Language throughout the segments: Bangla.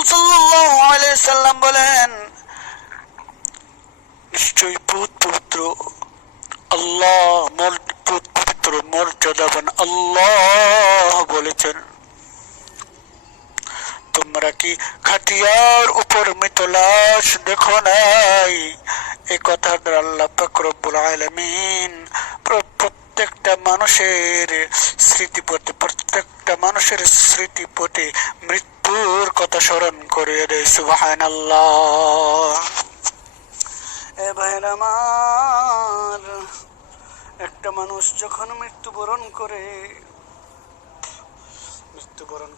রাসূল সাল্লাল্লাহু আলাইহি সাল্লাম বলেন, নিশ্চয়ই পবিত্র আল্লাহ, পবিত্র মর্যাদাবান আল্লাহ বলেছেন, তোমরা কি খাটিয়ার উপর মৃত লাশ দেখো নাই? এ কথা দ্বারা আল্লাহ পাক রব্বুল আলামিন প্রত্যেকটা মানুষের স্মৃতিপটে মৃত্যুর কথা স্মরণ করিয়ে দেয়। সুবহানাল্লাহ। এ ভাইরা আমার, একটা মানুষ যখন মৃত্যুবরণ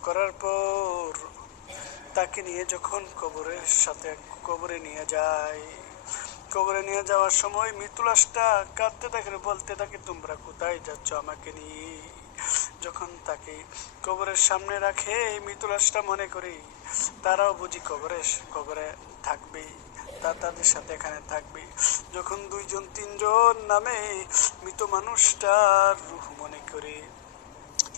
করার পর তাকে নিয়ে যখন কবরে নিয়ে যাওয়ার সময় মৃত্যু লাশটা কাঁদতে থাকে, বলতে থাকে, তোমরা কোথায় যাচ্ছ আমাকে নিয়ে? যখন তাকে কবরের সামনে রাখে, মৃত্যু লাশটা মনে করে তারাও বুঝি কবরে থাকবে, তাদের সাথে এখানে থাকবে। যখন 2-3 জন নামে মৃত মানুষটার রূহ মনে করে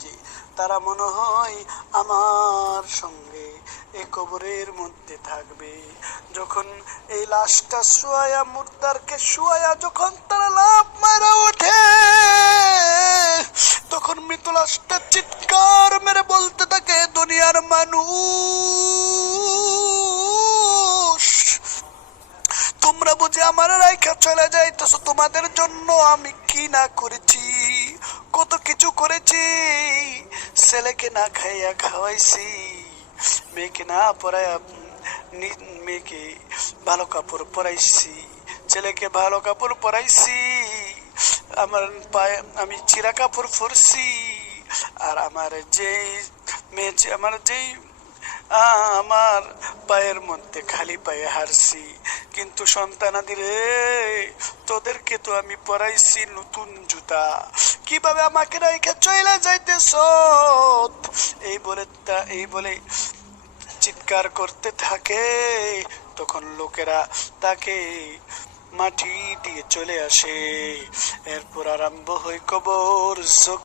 যে তারা মনে হয় আমার সঙ্গে এই কবরের মধ্যে থাকবে। যখন এই লাশটা মুর্দারকে শুয়ায়া যখন তারা লাফ মারা ওঠে, তখন মৃত লাশটা চিৎকার মেরে বলতে থাকে, দুনিয়ার মানুষ, তোমরা বুঝি আমার রাইখা চলে যাইতেছো, তোমাদের জন্য আমি কি না করেছি, কত কিছু করেছি। ছেলেকে না খাইয়া খাওয়াইছি, মেয়েকে ভালো কাপড় পরাইছি, ছেলেকে ভালো কাপড় পরাইছি, আমি চিরা কাপড় পরছি, আর আমার পায়ের মধ্যে খালি পায়ে হারছি, কিন্তু সন্তানাদি রে, তোদেরকে তো আমি পরাইছি নতুন জুতা, কিভাবে আমাকে রাইখা চলে যাইতেছ? এই বলে চিৎকার করতে থাকে। তখন লোকেরা তাকে মাটি দিয়ে চলে আসে। এরপর আরম্ভ হয় কবর।